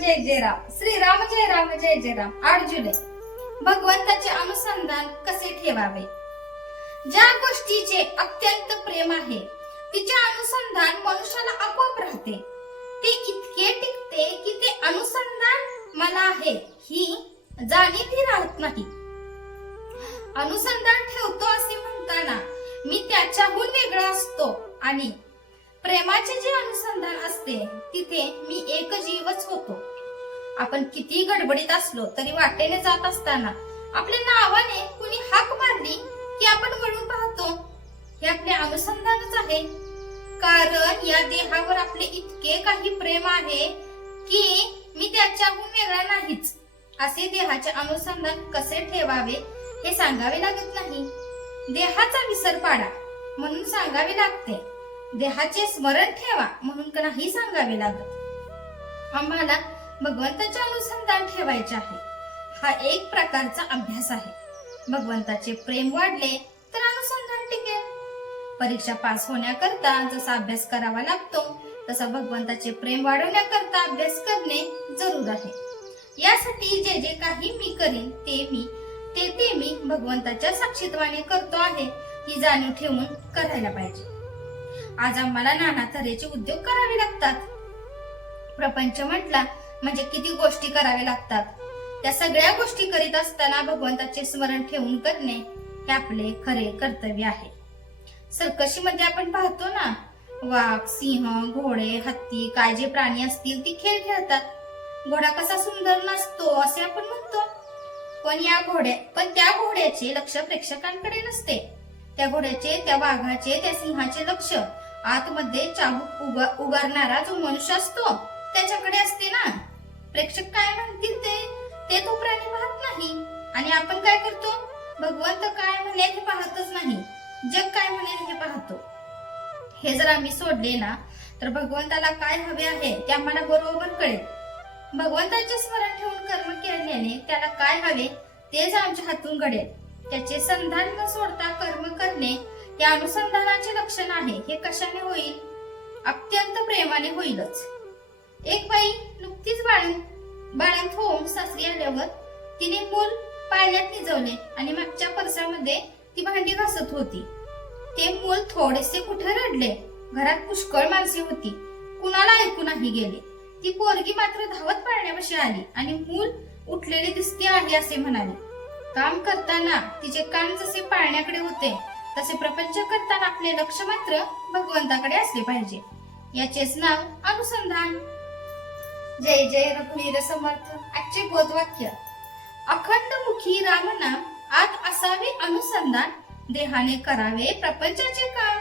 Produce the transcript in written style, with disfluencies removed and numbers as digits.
जय राम. श्रीराम जय राम. 8 जुलै. भगवंताचे अनुसंधान कसे ठेवावे. ज्या गोष्टीचे अत्यंत प्रेम आहे तिचे अनुसंधान मनुष्याला आपोआप राहते. ते इतके टिकते की ते अनुसंधान मला आहे ही जाणीवही राहत नाही. अनुसंधान ठेवतो असे म्हणताना मी त्याच्याहून वेगळा असतो आणि प्रेमाचे जे अनुसंधान असते तिथे मी एक जीवच होतो. आपण किती गडबडीत असलो तरी वाटेने जात असताना आपल्या नावाने कुणी हाक मारली की आपण वळून पाहतो. हे आपले अनुसंधानच आहे. कारण या देहावर आपले इतके काही प्रेम आहे की मी त्याच्याहून वेगळा नाहीच. असे देहाचे अनुसंधान कसे ठेवावे हे सांगावे लागत नाही. देहाचा विसर पाडा म्हणून सांगावे लागते. देहाचे स्मरण ठेवा म्हणून नाही सांगावे लागत. आम्हाला भगवंताचे अनुसंधान ठेवायचे आहे. हा एक प्रकारचा अभ्यास आहे. भगवंताचे प्रेम वाढले तर अनुसंधान टिकेल. परीक्षा पास होण्याकरता जसा अभ्यास करावा लागतो तसा भगवंताचे प्रेम वाढवण्याकरता अभ्यास करणे जरूर आहे. यासाठी जे जे काही मी करीन ते मी भगवंताच्या साक्षीत्वाने करतो आहे ही जाणीव ठेवून करायला पाहिजे. आज आम्हाला नाना तऱ्हेचे उद्योग करावे लागतात. प्रपंच म्हटला म्हणजे किती गोष्टी करावे लागतात. त्या सगळ्या गोष्टी करीत असताना भगवंताचे स्मरण ठेवून करणे हे आपले खरे कर्तव्य आहे. सर्कशीमध्ये आपण पाहतो ना, वाघ, सिंह, घोडे, हत्ती काय जे प्राणी असतील ती खेळ खेळतात. घोडा कसा सुंदर नसतो असे आपण म्हणतो. पण त्या घोड्याचे लक्ष प्रेक्षकांकडे नसते. त्या घोड्याचे, त्या वाघाचे, त्या सिंहाचे लक्ष आतमध्ये चाबूक उगारणारा जो मनुष्य असतो त्याच्याकडे असते ना. प्रेक्षक काय म्हणतील ते तो प्राणी पाहत नाही. आणि आपण काय करतो, भगवंत काय म्हणेल हे पाहतच नाही, जग काय म्हणेल हे पाहतो. हे जर आम्ही सोडले ना तर भगवंताला काय हवे आहे ते आम्हाला बरोबर कळेल. भगवंताचे स्मरण ठेवून कर्म केल्याने त्याला काय हवे तेच आमच्या हातून घडेल. त्याचे संधान न सोडता कर्म करणे हे अनुसंधानाचे लक्षण आहे. हे कशाने होईल, अत्यंत प्रेमाने होईलच. एक बाई नुकतीच बाळंत होऊन सासरी आल्यावर तिने मूल पाळण्यात निजवले आणि मागच्या परसामध्ये ती भांडी घासत होती. ते मूल थोडेसे कुठे रडले. घरात पुष्कळ माणसे होती, कुणाला ऐकू नाही गेले. ती पोरगी मात्र धावत पाळण्यापाशी आली आणि मूल उठलेले दिसते आहे असे म्हणाली. काम करताना तिचे कान जसे पाळण्याकडे होते तसे प्रपंच करताना आपले लक्ष मात्र भगवंताकडे असले पाहिजे. याचेच नाव अनुसंधान. जय जय रघुवीर समर्थ. आजचे बोधवाक्य. अखंड मुखी राम नाम, आत असावे अनुसंधान, देहाने करावे प्रपंचाचे काम.